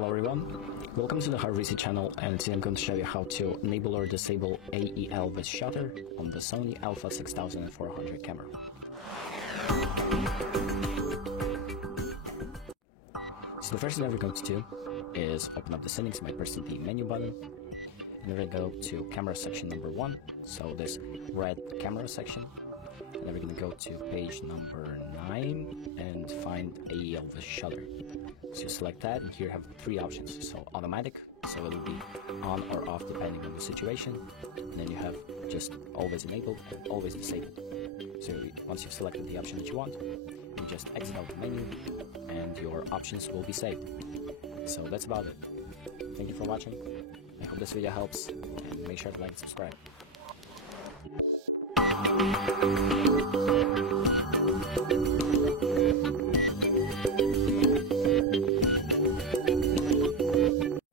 Hello everyone, welcome to the HardReset channel, and today I'm going to show you how to enable or disable AEL with shutter on the Sony Alpha 6400 camera. So the first thing that we're going to do is open up the settings by pressing the menu button, and we're going to go to camera section number 1, so this red camera section, and then we're going to go to page number 9 and find AEL with shutter. So you select that, and here you have three options. So automatic, so it will be on or off depending on the situation, and then you have just always enabled and always disabled. So once you've selected the option that you want, you just exit out the menu and your options will be saved. So that's about it. Thank you for watching. I hope this video helps, and make sure to like and subscribe.